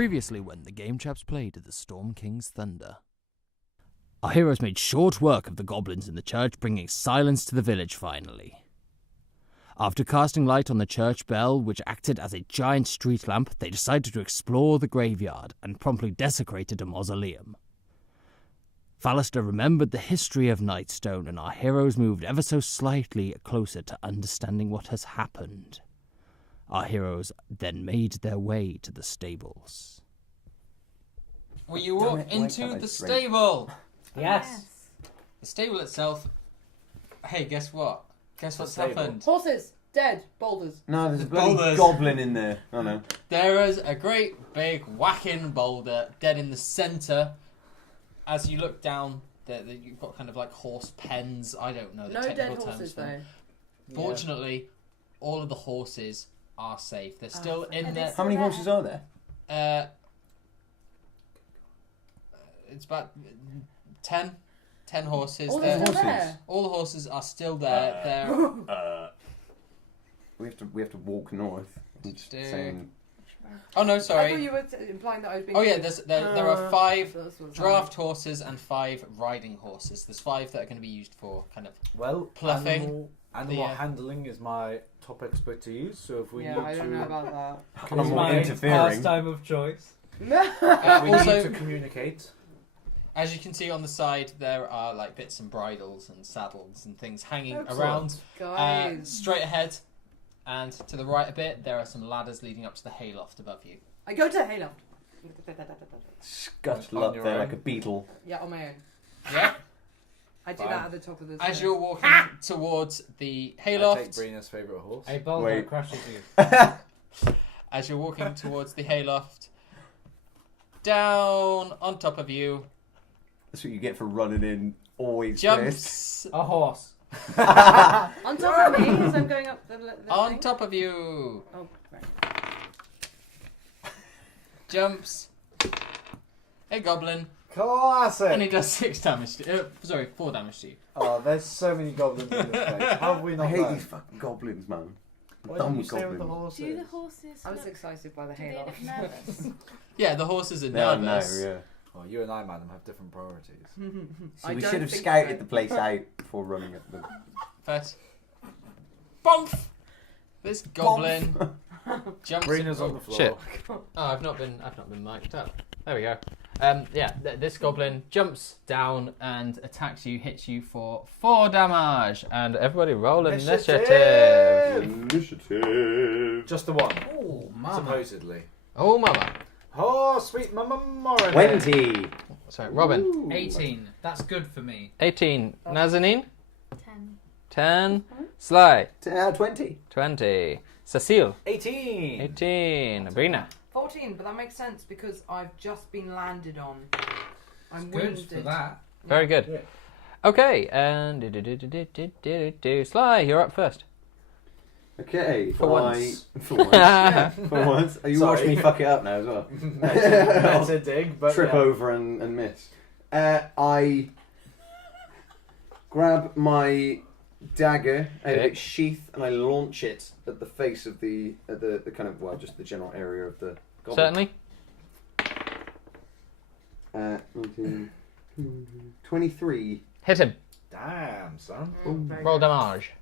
Previously when the game Chaps played at the Storm King's Thunder. Our heroes made short work of the goblins in the church, bringing silence to the village finally. After casting light on the church bell, which acted as a giant street lamp, they decided to explore the graveyard and promptly desecrated a mausoleum. Fallister remembered the history of Nightstone, and our heroes moved ever so slightly closer to understanding what has happened. Our heroes then made their way to the stables. Will you walk into the stable? Yes. The stable itself. Hey, guess what? Guess what's happened? Horses. Dead. Boulders. No, there's a bloody goblin in there. Oh no. There is a great big whacking boulder dead in the centre. As you look down, you've got kind of like horse pens. I don't know the No technical dead terms horses for them. though. Fortunately, all of the horses are safe. They're still in there. How many horses are there? It's about 10 horses. All they're still horses. there. All the horses are still there. They're We have to walk north. I'm just saying. oh no, I sorry. thought you were implying that I was being. Oh yeah, there are 5 That's what's draft horses and 5 riding horses. There's 5 that are going to be used for kind of Well, Pluffing. animal handling is my top expertise, so if we Yeah, need I don't know about that. I'm It's not my interfering. Pastime of choice. we also, need to communicate. as you can see on the side, there are like bits and bridles and saddles and things hanging Excellent. around. Guys. Straight ahead, and to the right a bit, there are some ladders leading up to the hayloft above you. I go to the hayloft. Scuttle On up your there own. like a beetle. Yeah, on my own. Yeah. I do Fine. that at the top of the As stairs. you're walking towards the I take hayloft, Brina's favourite horse. A boulder Wait. crashes you. as you're walking towards the hayloft, down on top of you That's what you get for running in always first. jumps A horse. On top of me, as I'm going up the on thing. top of you Oh, right. jumps a goblin, and he Classic! does 6 damage to 4 damage to you. Oh, there's so many goblins in this place. How have we I not hate known? these fucking goblins, man. Why Dumb didn't you stay with the goblins. horses? Do the horses I was look, excited by the do they hayloft. look nervous? Yeah, the horses are They are nervous. now, yeah. Oh, you and I, madam, have different priorities. See, I we don't should have think scouted so. the place out before running at the. First, bonk! This goblin jumps. Brina's on the floor. Shit. Oh, I've not been mic'd up. There we go. This goblin jumps down and attacks you, hits you for 4 damage, and everybody roll initiative. Initiative. Just the one, Oh, mama. supposedly. Oh, mama. Oh, sweet mama Morin. 20. Sorry, Robin. Ooh. 18. That's good for me. 18. Nazanin. 10. 10. Sly. 20. 20. Cecile. 18. 18. Brina. 14, but that makes sense because I've just been landed on. I'm Good wounded. for that. Very good. Yeah. Okay, and Sly, you're up first. Okay. For once. For once. For once. Are you Sorry. watching me fuck it up now as well? Meta dig, but Trip yeah. over and miss. I grab my dagger out of Okay. its sheath and I launch it at the face of the kind of, well, just the general area of the goblin. Certainly. 23. Hit him. Damn, son. Very Roll good. damage.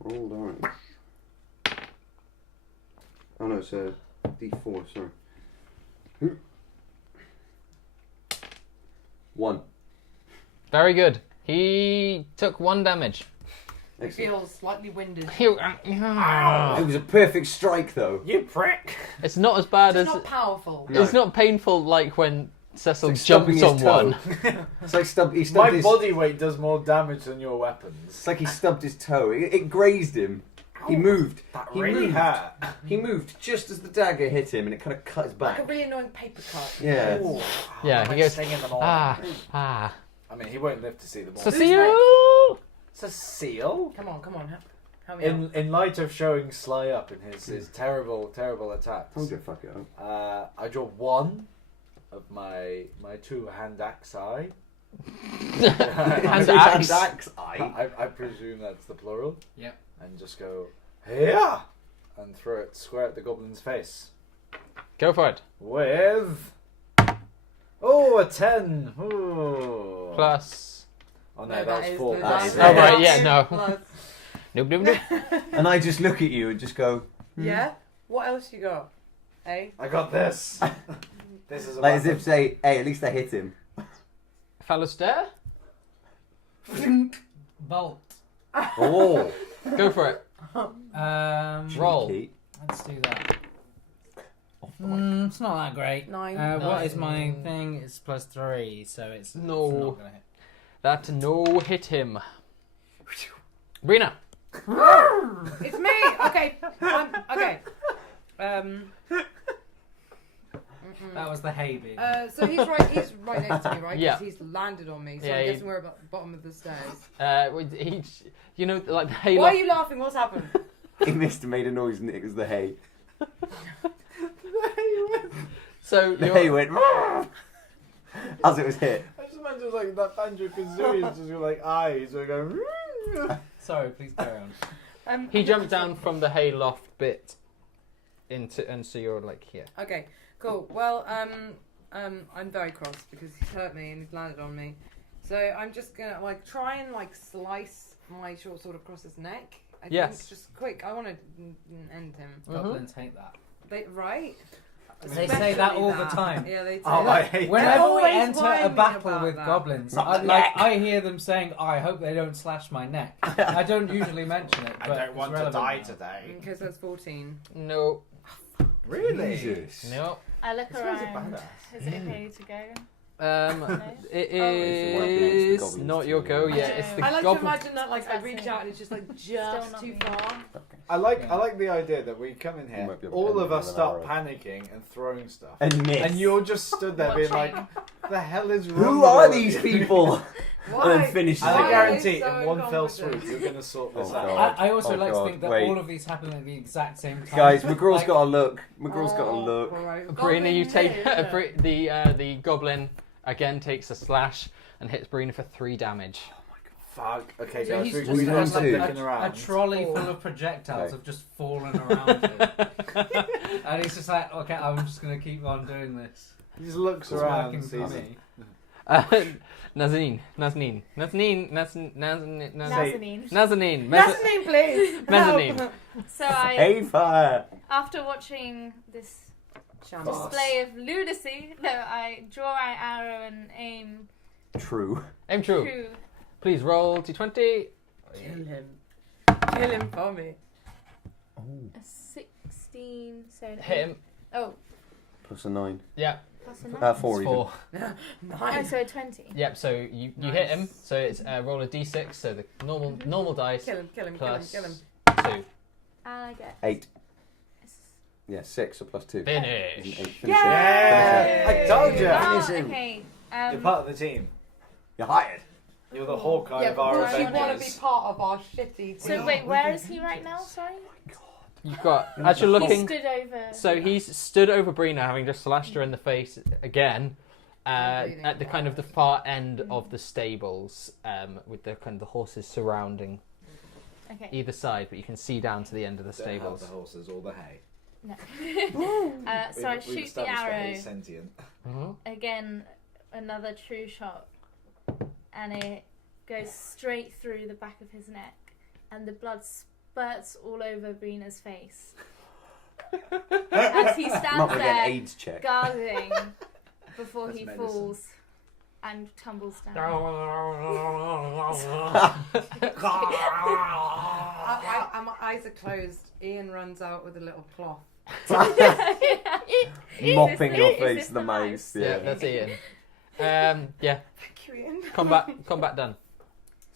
Roll damage. Oh no, it's a D4, sorry. 1. Very good. He took 1 damage. Excellent. Feels slightly winded. It was a perfect strike though. You prick. It's not as bad It's as... not powerful. No. It's not painful like when Cecil It's like stubbing jumps on his toe. one. It's like he stubbed My his... body weight does more damage than your weapons. It's like he stubbed his toe. It grazed him. He moved. That He really moved. hurt. He moved just as the dagger hit him, and it kind of cut his Like back. a really annoying paper cut. Yeah. Ooh. Yeah, I'm he goes, singing them all. Ah. I mean, he won't live to see them all. Cecile! It's a seal. Come on. Help me out. In light of showing Sly up in his terrible attacks, Don't go fuck it up. I draw 1 of my 2 hand axe eye. Hand axe. I presume that's the plural. Yep. And just go, yeah, and throw it square at the goblin's face. Go for it. With... Oh, a 10. Ooh. Plus. Oh no, that was is 4. the- That is Oh, right, yeah, Two no. plus- Nope, nope, nope. And I just look at you and just go, Yeah? What else you got? Eh? I got this. This is a like as weapon. if say, hey, at least I hit him. Phallus-stare? Bolt. Oh, Go for it. Roll. cheeky. Let's do that. It's not that great. 9. What is my thing? It's +3, so it's No. not gonna hit. That no hit him. Brina. It's me! Okay. Okay. That was the hay bin. So he's right next to me, right? 'Cause Yeah. he's landed on me, so Yeah, I'm he- guessing we're at the bottom of the stairs. You know, like the hay Why are loft. you laughing? What's happened? He missed and made a noise and it was the hay. So The you're- hay went as it was hit. I just imagine like that Banjo Kazooie is just with like eyes. We're going. Sorry, please carry on. he jumped down from the hay loft bit into, and so you're like here. Okay, cool. Well, I'm very cross because he's hurt me and he's landed on me. So I'm just gonna like try and like slice my short sword across his neck. I Yes. think just quick. I want to end him. Goblins hate that. They right? They say that Especially all the time. Yeah, they say Oh, I that. hate Whenever we always enter a whining battle about with that. goblins, Not I, the like, neck. I hear them saying, oh, I hope they don't slash my neck. I don't usually mention it, I but don't it's want to relevant die now. today. Okay, so that's 14. No, Really? Jesus. no. I look This guy's a around. badass. Is it okay to go? It Oh, is it's the not your go goblins. yet. It's the I like to goblin. imagine that like I reach out and it's just like just not too me. far. I like Yeah. the idea that we come in You here, might be able to all end of it us with an start arrow. panicking and throwing stuff, And miss. and you're just stood there being like, Watching. "The hell is wrong?" Who with are all of these you?" people? Why? And then finish And it. I Why guarantee, are you in one so fell confident? swoop, you're gonna sort this Oh, out. God. I also Oh, like to God, think that wait. all of these happen at the exact same time. Guys, McGraw's Like, got a look. McGraw's got a Oh, look. alright. Brina, you Goblin take hit. the goblin again takes a slash and hits Brina for 3 damage. Fuck. Okay, So guys, he's we just we can't don't stop do- dicking a around. trolley full of projectiles Okay. have just fallen around him. And he's just like, okay, I'm just going to keep on doing this. He just looks It's around working and for sees me. Nazanin, Nazanin. Nazanin, please. Mezzanine. Help. So I, Ava! after watching this Shambles. display of lunacy, I draw my arrow and aim True. Aim true. true. Please roll d20. Kill him. Kill him for me. Oh. A 16, so an Hit eight. him. Oh, Plus a 9. Yeah, plus a 9. 4 it's even. 4. Oh, Nice. so a 20. Yep. So you hit him. So it's roll a d6. So the normal dice Kill him, kill him, plus kill him, 2. And I get 8. Yeah, 6 or plus 2. Finish. Isn't 8? Finish it. Yeah! Finish it. I told you. Oh, Finish him. okay. You're part of the team. You're hired. You're the Hawkeye Yeah, of but our does she want to be Avengers. part of our shitty team? So wait, where is he right now? Sorry. You've got as you're He looking. stood over. So he's stood over Brina, having just slashed her in the face again, bleeding. at the kind of the far end of the stables, with the kind of the horses surrounding Okay. either side, but you can see down to the end of the Don't have stables. the horses or the hay. No. So I We've shoot the established that arrow. hay's sentient. Mhm. Again, another true shot, and it goes straight through the back of his neck, and the blood spurts all over Brina's face as he Not stands going to get an there AIDS check. gagging before That's he medicine. falls and tumbles down. My eyes are closed. Ian runs out with a little cloth. Mopping your Is face this to the mouse. Yeah, Yeah. that's Ian. Yeah, Thank you, Ian. combat done.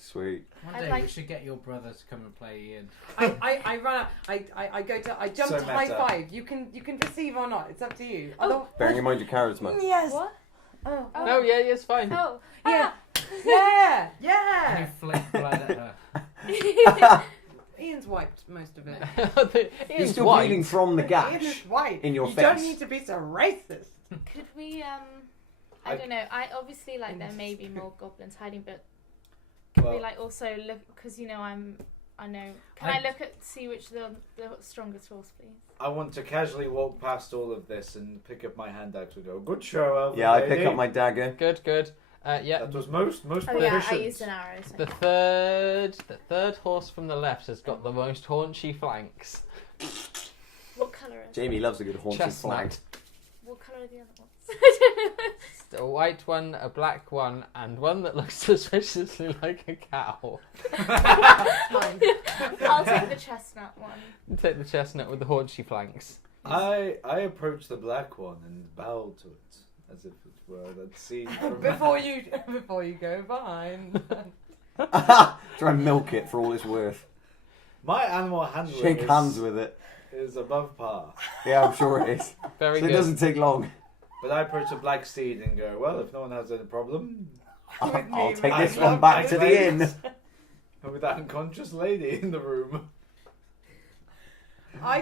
Sweet. One I'd day like- we should get your brother to come and play Ian. I run out. I go to. I jump So to high meta. five. You can receive or not. It's up to you. Bearing in mind your charisma. Yes. What? Oh. Oh. No, yeah, it's fine. Oh. Yeah. Yeah. You Yeah. flick blood at her. Ah. Ian's wiped most of it. You're Ian's still white. bleeding from the Ian gash. is white. in your You don't face. need to be so racist. Could we I don't know. I obviously like there may be more goblins hiding, but could we Well, like also look because I'm I know. Can I look at see which the strongest horse, please? I want to casually walk past all of this and pick up my hand axe and go, good show, Elven Yeah, I lady. pick up my dagger. Good, good. Yeah. That was most Oh proficient. yeah, I used an arrow. So. The third horse from the left has got the most haunchy flanks. What colour is? Jamie loves a good haunted Chestnut. flag. What colour are the other ones? A white one, a black one, and one that looks suspiciously like a cow. I'll take the chestnut one. Take the chestnut with the haunchy flanks. I approached the black one and bowed to it as if it were that scene from before you go behind. Try and milk it for all it's worth. my animal handling. Shake hands with it. Is above par. Yeah, I'm sure it is. Very So good. it doesn't take long. But I approach a black steed and go, well, if no one has any problem, I'll take I this love one back to black the inn. ladies. And with that unconscious lady in the room. I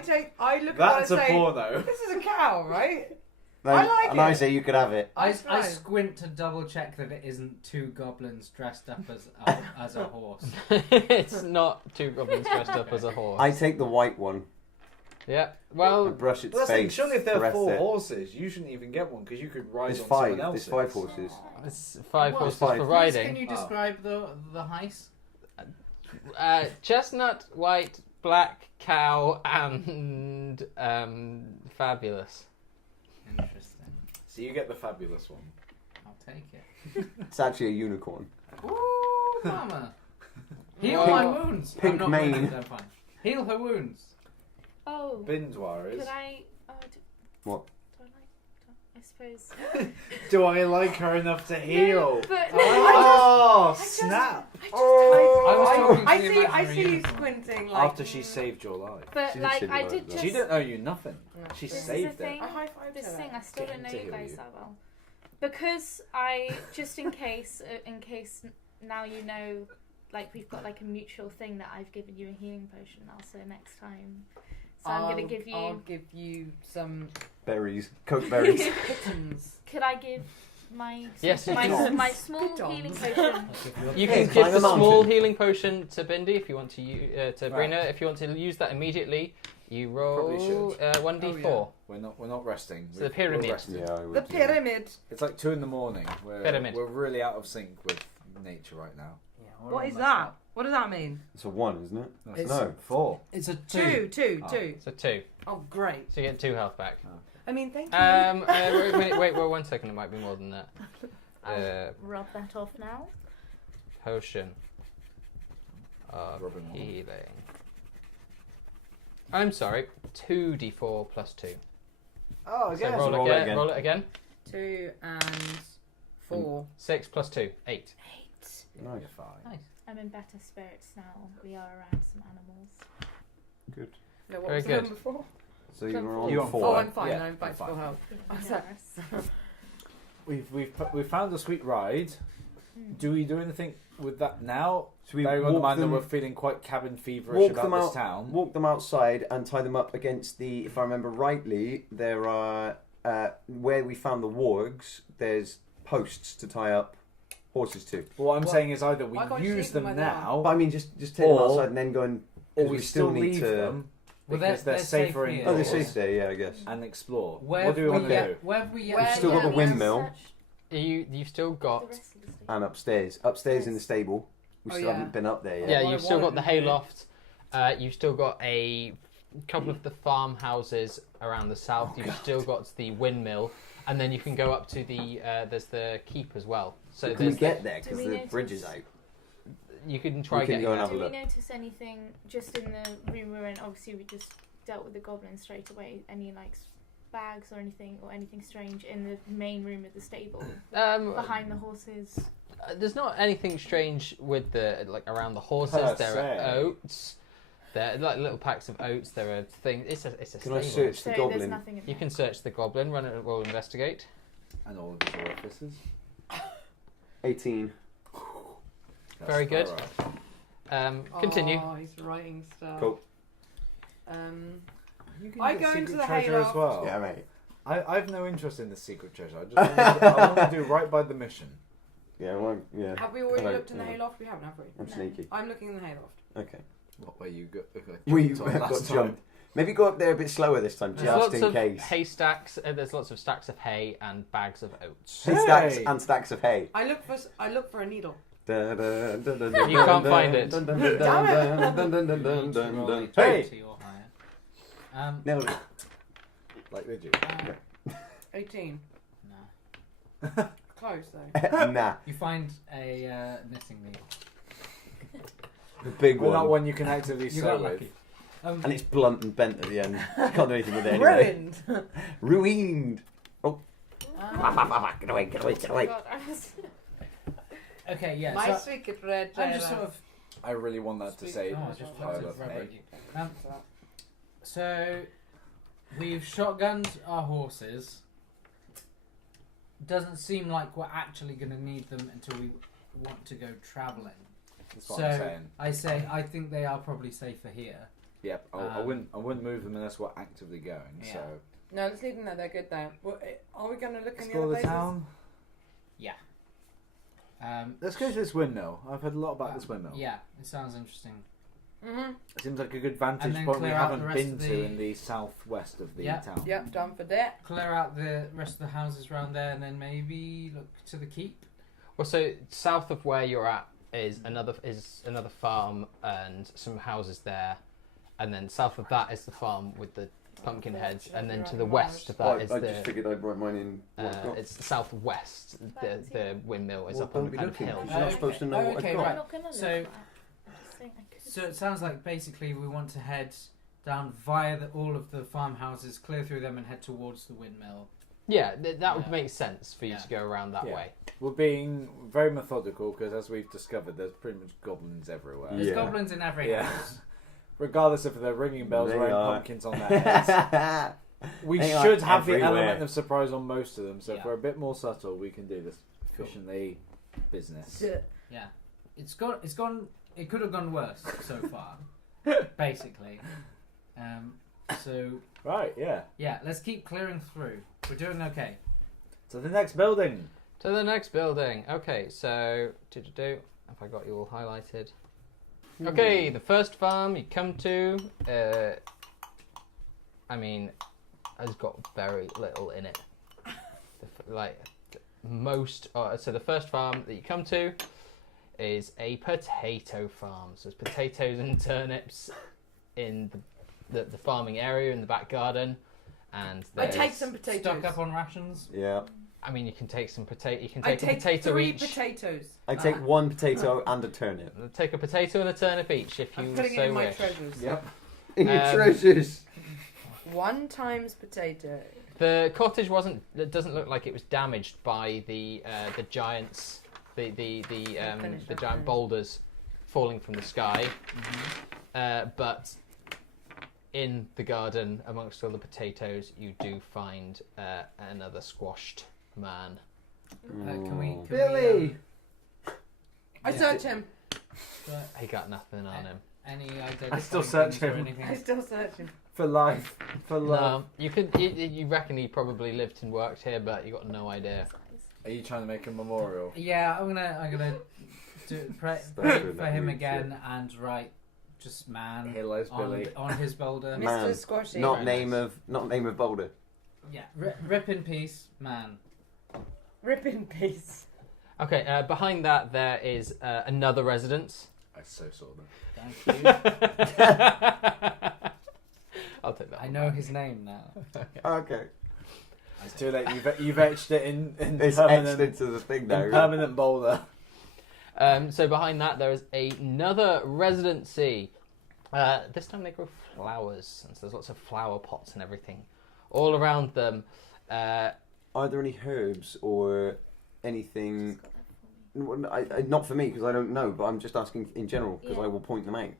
look That's at a it and I say, porno. this is a cow, right? No, I like and I it. say you could have it. I That's fine. squint to double check that it isn't two goblins dressed up as a horse. It's not two goblins dressed up as a horse. I take the white one Yeah. and Well, brush its Well, that's the thing, face. surely if there are caress 4 it. horses, you shouldn't even get one because you could ride There's on 5. someone else's. There's 5 horses. it's 5 What? horses Five. for Please, riding. can you describe the heist? Chestnut, white, black, cow, and fabulous. Interesting. So you get the fabulous one. I'll take it. It's actually a unicorn. Ooh, mama. Heal Well, my wounds. pink I'm not mane. wounded, I'm fine. Heal her wounds. Oh, Bindwar is. could I? What? Do I like? I suppose. Do I like her enough to heal? But Oh, just- snap! I was talking to I the see imaginary you unicorn. squinting like. After she saved your life. But She did like save I your did life, just. She didn't owe you nothing. No. She This is saved the it. thing. I high-fived This her. thing I still Getting don't know to you heal guys you. that well. Because I just in case now you know, like we've got like a mutual thing that I've given you a healing potion now. So next time, I'm gonna give you. I'll give you some Berries. Coke berries. kittens. Could I give my Yes, you my, can. my small Pitons. healing potion? You Hey, can climb give the the small mountain. healing potion to Bindy if you want to to Right. Brina. If you want to use that immediately, you Probably roll should. 1d4. Oh, We're not resting. So the pyramid. We're resting. Yeah, I would. The pyramid. It's like 2 in the morning. Pyramid. We're really out of sync with nature right now. Yeah, we're What all is messed that? up. What does that mean? It's a 1, isn't it? It's- No. 4. It's a Two. Oh. So 2. Oh, great. So you get 2 health back. I mean, thank you. Wait, 1 second. It might be more than that. I'll rub that off now. Potion of Rubbing off. healing. I'm sorry. 2d4 plus 2. Oh, So again. roll roll it again. again. Roll it again. 2 and 4. 6 plus 2. 8. 8. Nice. You're fine. Nice. I'm in better spirits now. We are around some animals. Good. No, what Very was the good. one before? So you were You're on on 4. Oh, I'm fine. Yeah, I'm back to I'm full fine. health. Feeling I'm sorry. generous. We've found a sweet ride. Do we do anything with that now? So we Bearing on walk mind that them, we're feeling quite cabin feverish walk about them this out- town. walk them outside and tie them up against the. If I remember rightly, there are where we found the wargs. There's posts to tie up horses to. What I'm What? saying is either we Why can't you use leave them them where they are? now, But I mean, just take them Or- outside and then go and. or 'cause we still leave them Well, because they're they're safer safe in here. Oh, they're indoors safe there. Yeah, I guess. and explore. Where What do we want to do? Where have we yet? Where- Still got the we windmill. searched You've still the got. rest of the station. And upstairs in the stable. We Oh, still yeah. haven't been up there yet. Yeah, what you've I still got wanted the to do- hayloft. You've still got a couple of the farmhouses around the south. You've still got the windmill, and then you can go up to the. There's the keep as well. So Can we there's get there? Do Because we the notice- bridge is out. you can try We can getting go and there. have a Do we look. notice anything just in the room we're in? Obviously, we just dealt with the goblin straight away. Any like bags or anything strange in the main room of the stable behind the horses? There's not anything strange with the around the horses. Per There se. are oats. There are like little packs of oats. There are things. It's a Can stable. I search So the there's goblin? nothing in You there. can search the goblin. Roll investigate. And all of the orifices. 18. That's Very good. alright. Continue. Oh, he's writing stuff. Cool. You can I get go into secret the treasure as hayloft. well. Yeah, mate. I've no interest in the secret treasure. I want to do right by the mission. Yeah, well, yeah. Have we already Hello, looked in the yeah. hayloft? We haven't, have we? I'm No. sneaky. I'm looking in the hayloft. Okay. What way you got? We jumped on got last time? jumped. Maybe go up there a bit slower this time, There's just lots in of case. haystacks. There's lots of stacks of hay and bags of oats. Hey, stacks Hey! and stacks of hay. I look for a needle. You can't find it. Hey! 20 or higher. Nailed it. Like did you? 18. No. Close though. Nah, You find a knitting needle. the big Well, not one. one you can actively You sew got with. lucky. And it's blunt and bent at the end. You can't do anything with it anyway. Ruined. Ruined. Get away, get away, get away. God, I was... Okay, yeah. My So secret red. I'm just sort of. I really want that to say. Oh, I just I plucked love it rubber hay. at you. So we've shotgunned our horses. Doesn't seem like we're actually going to need them until we want to go travelling. That's what I'm So saying. I say I think they are probably safer here. Yep. I wouldn't move them unless we're actively going. Yeah. So No, let's leave them there. They're good there. Well, are we going to look in the explore other the places? town. Let's go to this windmill. I've heard a lot about this windmill. Yeah, it sounds interesting. Mhm. It seems like a good And vantage then point we clear out the haven't rest been of to the- in the southwest of the Yeah. town. Yep, done for that. Clear out the rest of the houses around there, and then maybe look to the keep. Well, so south of where you're at is another farm and some houses there, and then south of that is the farm with the pumpkin heads, and then to the west of that is I just figured I'd write mine in what I've got. it's southwest. The windmill is Well, up on don't the be kind of looking, hill. 'cause you're not supposed to know what okay, I've got. right. I'm not gonna look So- at that. I'm just saying I could. So it sounds like basically we want to head down via all of the farmhouses, clear through them, and head towards the windmill. Yeah, that would Yeah. make sense for you Yeah. to go around that Yeah. way. We're being very methodical because, as we've discovered, there's pretty much goblins everywhere. There's Yeah. goblins in every Yeah. house. Regardless if they're ringing bells They or wearing are. pumpkins on their heads. We They are should have the everywhere. element of surprise on most of them, so if Yeah. we're a bit more subtle, we can do this efficiently business. Yeah, it's gone. It could have gone worse so far, basically. So Right, yeah. yeah, let's keep clearing through. We're doing okay. So the next building. To the next building. Okay, so have I got you all highlighted? Okay, the first farm you come to, has got very little in it. So the first farm that you come to is a potato farm. So there's potatoes and turnips in the farming area in the back garden, and I there's, take some potatoes. Stock up on rations. Yeah. I mean, you can take some potato. You can I take a take potato 3 each. potatoes. I take one potato and a turnip. Take a potato and a turnip each if you I'm putting it so in my wish. treasures. Yep. In your Um, treasures. 1 times potato. The cottage it doesn't look like it was damaged by the giants, the that giant first. boulders falling from the sky. But in the garden, amongst all the potatoes, you do find another squashed man. Can we? Billy! I search him. He got nothing on him. Any I still identifying search things or him. anything? I still search him. For life. For love. No, you reckon he probably lived and worked here, but you got no idea. Are you trying to make a memorial? Yeah, I'm gonna pray for him again and write just man Here lies Billy. on his boulder. Man. Mr. Squashy. Not Very name of Boulder. Yeah, rip in peace, man. Rip in peace. Okay, behind that there is another residence. I so saw that. Thank you. I'll take that. I one know back. his name now. Okay. It's too late. You've etched it in It's permanent, etched into the thing now. in permanent boulder. So behind that there is another residency. This time they grow flowers, and so there's lots of flower pots and everything all around them. Are there any herbs or anything? Not for me because I don't know, but I'm just asking in general because Yeah. I will point them out.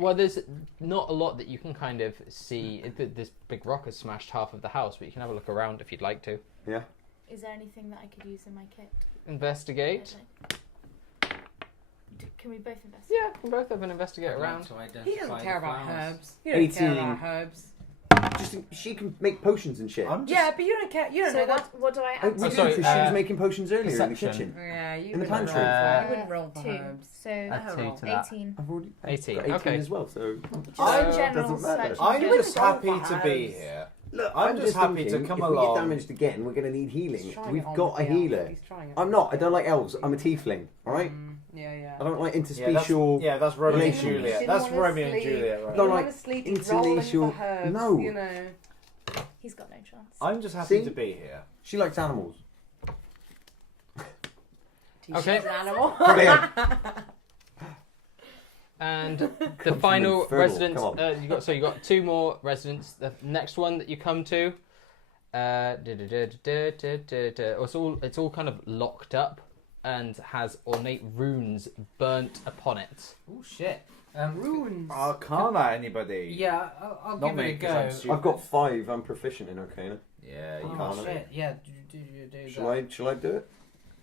Well, there's not a lot that you can kind of see. This big rock has smashed half of the house, but you can have a look around if you'd like to. Yeah. Is there anything that I could use in my kit? Investigate. Can we both investigate? Yeah, we can both have an investigate I'd like around. to identify He doesn't the care about flowers. herbs. He doesn't care 18. about herbs. Just she can make potions and shit. I'm just, Yeah, but you don't care. You don't So know that. what do I Oh, add? we Oh, do, sorry, because she was uh, making potions earlier in the perception. kitchen. Yeah, you In the wouldn't pantry. roll. You wouldn't roll for 2. herbs. So Add 2 to that. 18. I've already 18, got 18 okay. as well, so... Just I- in general, doesn't matter. selection I'm goes- just happy to be here. Look, I'm just happy to thinking, come if we along. get damaged again, we're going to need He's healing. trying We've it on got a with the elf. healer. He's trying it I'm on not. I with don't the like elf. elves. I'm a tiefling, alright? Yeah. I don't like Yeah, that's, interspecial... yeah, that's Romeo and relations. Juliet. Didn't That's wanna Romeo and sleep. Juliet, right? No, You like, wanna sleep, he's rolling interracial- for herbs, no. You know. He's got no chance. I'm just happy See? to be here. She likes animals. Okay. She's an animal. Brilliant. And the from final Infernal, residence. come on. You got 2 more residents. The next one that you come to. It's all kind of locked up and has ornate runes burnt upon it. Oh shit. Runes. Arcana, anybody? Yeah, I'll Not give me, it a 'cause I'm go. stupid. I've got 5. I'm proficient in Arcana. Yeah, you Oh can't. shit. Yeah, do Shall I do it?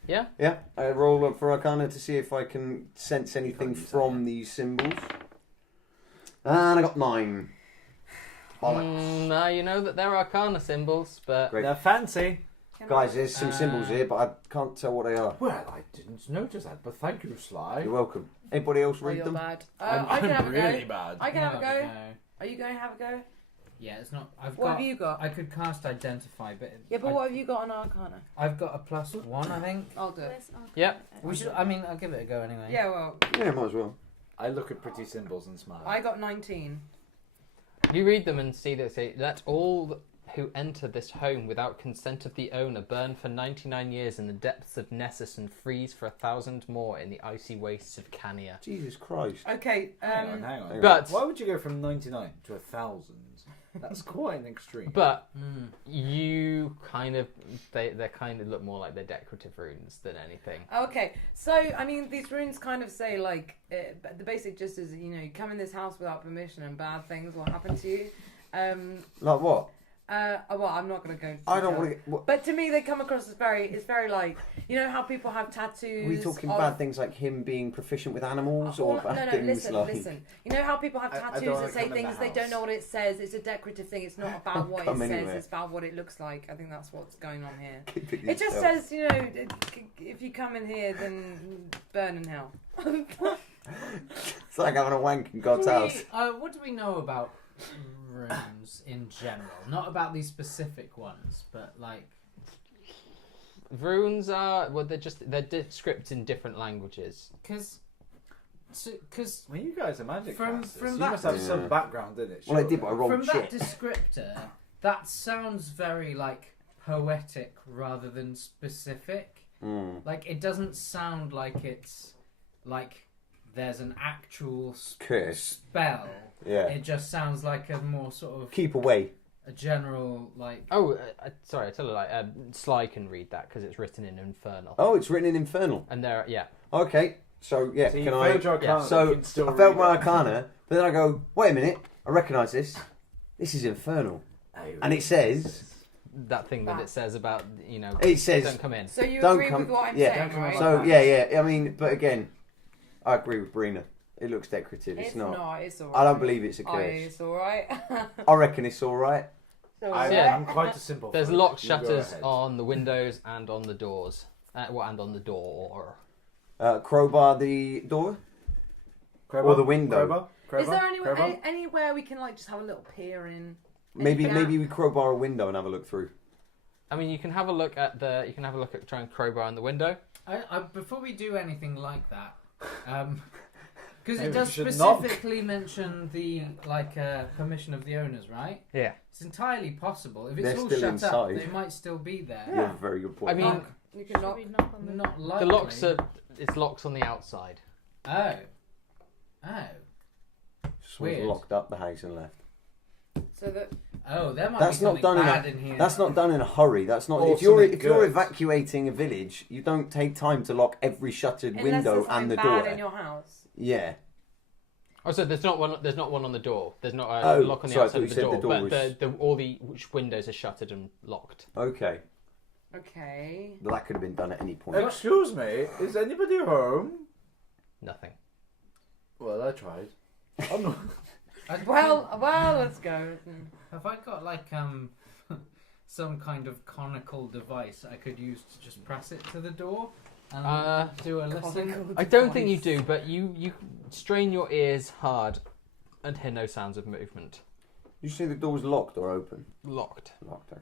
Yeah. Yeah. I roll up for Arcana to see if I can sense anything use that, from these symbols. And I got 9. Bollocks. Now you know that they're Arcana symbols, but Great. They're fancy. Guys, there's some symbols here, but I can't tell what they are. Well, I didn't notice that, but thank you, Sly. You're welcome. Anybody else Oh, read you're them? bad. I'm, I can have really a go. bad. I can have a go. No. Are you going to have a go? Yeah, it's not. What have you got? I could cast Identify, but Yeah, but what have you got on Arcana? I've got a +1, I think. I'll do it. Where's our- Yeah. We should. I mean, I'll give it a go anyway. Yeah, well, Yeah, might as well. I look at pretty symbols and smile. I got 19. you read them and see that say, "Let all who enter this home without consent of the owner burn for 99 years in the depths of Nessus and freeze for 1,000 more in the icy wastes of Cania." Jesus Christ. Okay, Hang on, hang on. But- why would you go from 99 to 1,000? That's quite an extreme. But Mm. you kind of they kind of look more like they're decorative runes than anything. Okay, so I mean, these runes kind of say like the basic gist is you know you come in this house without permission and bad things will happen to you. Like what? Well, I'm not going to go into I don't detail. want to get... What, But to me, they come across as it's very like you know how people have tattoos. are we talking of- bad things like him being proficient with animals, or bad no, things listen, like... listen. You know how people have I don't tattoos wanna that say come in the things they house. don't know what it says. It's a decorative thing. It's not about what it Come says. anywhere. It's about what it looks like. I think that's what's going on here. Keep It just yourself. says, you know, if you come in here, then burn in hell. It's like having a wank in God's house. What do we know about runes in general? Not about these specific ones, but like. Runes are they're descripted in different languages. Because Well, you guys are magic From- casters. from you that- must have Yeah. some background in it. Well, I surely. did, but I rolled from that shit. descriptor, that sounds very like poetic rather than specific. Mm. Like it doesn't sound like it's like there's an actual Curse. spell. Yeah. It just sounds like a more sort of Keep away. a general like. Oh, sorry, I tell you, like Sly can read that because it's written in Infernal. Oh, it's written in Infernal. And there, yeah. Okay, so yeah, So you can I... failed your Arcana, So you can still I failed read my it. Arcana, but then I go, wait a minute, I recognise this. This is Infernal. And it says... That thing that it says about, you know, It says... don't come in. So you Don't agree come- with what I'm yeah. saying, Don't come right? on. So, yeah, I mean, but again, I agree with Brina. It looks decorative. It's, It's not. not. It's alright. I don't believe it's a Oh, curse. it's alright. I reckon it's alright. Yeah. I'm quite a simple. There's folk. lock You go shutters ahead. on the windows and on the doors. And on the door. Crowbar the door? Crowbar? Or the window. Crowbar? Is there anywhere, Crowbar? anywhere we can like just have a little peer in? Maybe Yeah. maybe we crowbar a window and have a look through. I mean, you can have a look at try and crowbar in the window. Before we do anything like that, because Maybe it does we should knock. specifically mention the permission of the owners, right? Yeah. It's entirely possible. If it's They're all still shut inside. up, they might still be there. You have a very good point. I mean, Knock. You can Should knock. we knock on the... Not the likely. locks are it's locks on the outside. Oh. Someone's weird. locked up the house and left. So that Oh, there might That's be not something done in bad in here. That's not done in a hurry. That's not. Or If you're something good. evacuating a village, you don't take time to lock every shuttered unless window there's and the something bad door. in your house. Yeah. Oh, so there's not one. There's not one on the door. There's not a Oh, lock on the sorry, I outside thought of you the said door, the door but was- all the windows are shuttered and locked. Okay. Okay. Well, that could have been done at any point. Excuse me, is anybody home? Nothing. Well, I tried. I'm not. Well, let's go. Have I got like some kind of conical device I could use to just press it to the door and do a listen? I don't think you do, but you strain your ears hard and hear no sounds of movement. You say the door's locked or open? Locked. Locked. Okay.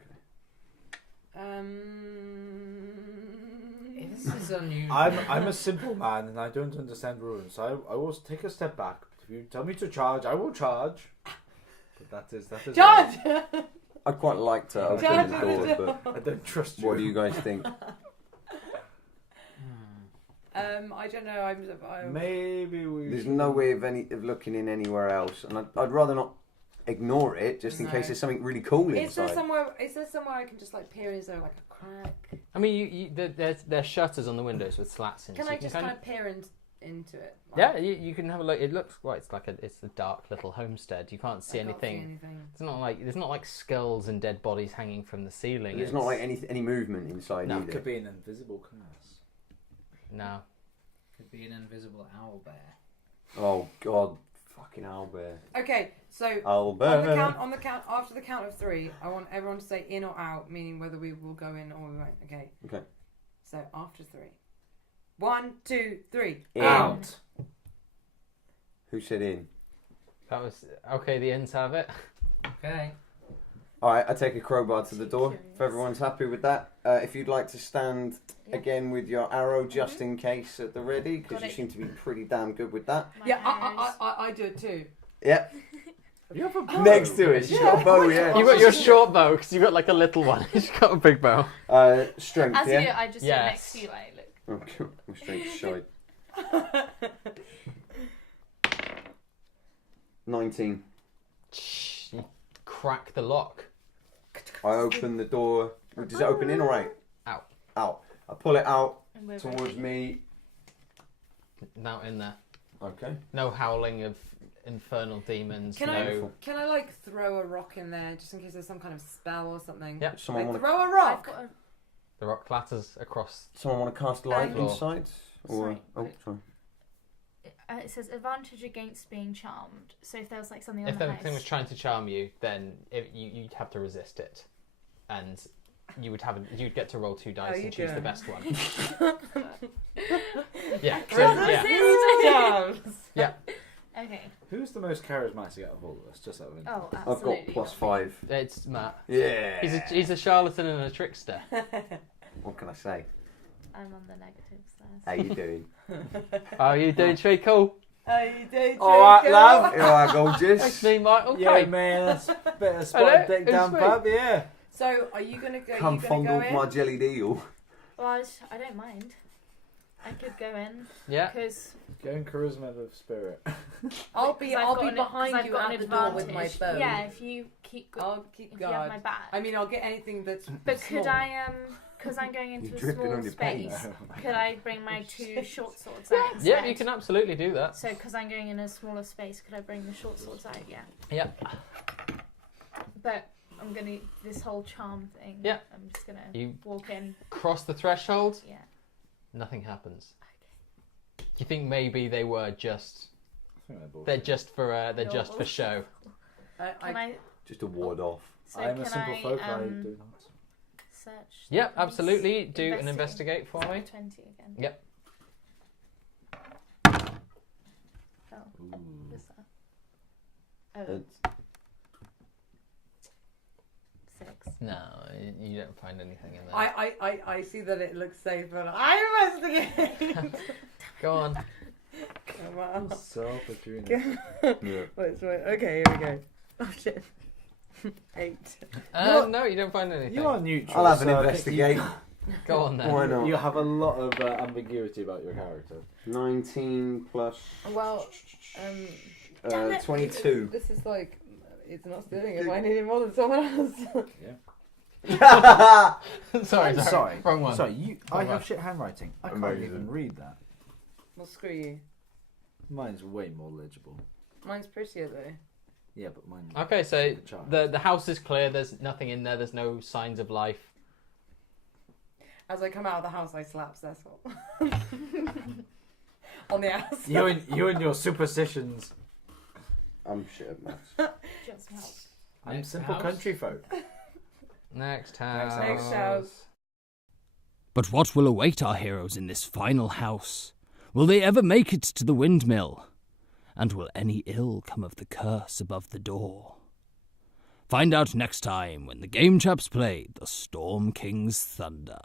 This is unusual. I'm a simple man and I don't understand rules, so I will take a step back. If you tell me to charge, I will charge. But that is. Charge! I'd quite like to open Charge the the door, door. but I don't trust you. what do you guys think? I don't know. I'm Maybe we. There's no way of looking in anywhere else, and I'd rather not ignore it just in case there's something really cool Is there inside. somewhere I can just like peer? Is there like a crack? I mean, there's shutters on the windows with slats in. Can so I you just kind kind of peer into it? Like, Yeah, you can have a look. It looks it's a dark little homestead. You can't see I can't anything. It's not like there's not like skulls and dead bodies hanging from the ceiling. There's not like any movement inside No, It either. could be an invisible curse. No. Could be an invisible owl bear. Oh God, fucking owlbear. Okay, so Owlbear. on the count after the count of 3, I want everyone to say in or out, meaning whether we will go in or we won't. Okay. Okay. So after 3. 1, 2, 3. In. Out. Who said in? That was okay. The ends have it. Okay. All right, I take a crowbar to the door. If everyone's happy with that, if you'd like to stand again with your arrow just in case at the ready, because Got you it. seem to be pretty damn good with that. My Yeah, arrows. I do it too. Yep. You have a bow. Next to it, she's got a bow. Yeah. You got your short bow because you got like a little one. She's got a big bow. Strength. As Yeah. you, I just Yes. sit next to you, like, look. Oh, I'm straight shite. 19. You crack the lock. I open the door. Does it open in or out? Out. Out. I pull it out And we're towards ready. me. Now in there. Okay. No howling of infernal demons. Can no. Can I like throw a rock in there just in case there's some kind of spell or something? Yep. Someone Like, want to throw a I've rock. got a, The rock clatters across. cast light Floor. inside? Or Sorry. oh, sorry. it says advantage against being charmed. So if there was like something on If the the house. thing was trying to charm you, then you'd have to resist it, and you'd get to roll 2 dice you and choose do. the best one. Yeah. So, Resist yeah. charms. Yeah. Okay. Who's the most charismatic out of all of us? Just out of interest. Oh, I've absolutely. got +5. It's Matt. Yeah. He's a charlatan and a trickster. What can I say? I'm on the negatives there. How you doing? Oh, you doing Treacle? How you doing, Alright, Draco? love. You alright, It's gorgeous? me, Michael. Yeah, Okay. man, that's a bit of Hello, spot dick it's down me. pub, yeah. So, are you gonna go? Come you gonna fondle go in? my jellied eel. Well, I don't mind. I could go in Yeah. because Going charisma of spirit. I'll be behind you at the door with my bow. Yeah, if you keep I'll keep if you have guard. my back. I mean, I'll get anything that's. But small. could I because I'm going into You're a dripping small on your paint. space, could I bring my 2 short swords out instead? Yeah, you can absolutely do that. So because I'm going in a smaller space, could I bring the short swords out? Yeah. Yep. But I'm gonna this whole charm thing. Yeah. I'm just gonna You walk in. cross the threshold. Yeah. Nothing happens. You think maybe they were just? I think they're bullshit. They're just for show. Can I? Just to ward off. So I am a can simple I folk, I do not. search? Yeah, the place? absolutely. Do an investigate for me. 20 again. Yep. Oh, Ooh. what's that? Oh, It's- 6. No, you don't find anything in there. I see that it looks safe, and I investigate. Go on. Come on. Self-opportunity. Yeah. Wait, okay, here we go. Oh shit. 8. No, you don't find anything. You are neutral. I'll have an so I think investigate. Go on then. Why not? You have a lot of ambiguity about your character. 19 plus Well, Damn it. 22. This is like, it's not stealing if I need it more than someone else. sorry, Sorry. Wrong one. Sorry, you. I Wrong have one. shit handwriting. I can't Amazing. even read that. Well, screw you. Mine's way more legible. Mine's prettier though. Yeah, but mine. Okay, so the child. the house is clear. There's nothing in there. There's no signs of life. As I come out of the house, I slap Cecil. On the ass. You and your superstitions. I'm shit at maths. Just help. I'm Next simple house. country folk. Next house. Next house. But what will await our heroes in this final house? Will they ever make it to the windmill? And will any ill come of the curse above the door? Find out next time when the Game Chaps play the Storm King's Thunder.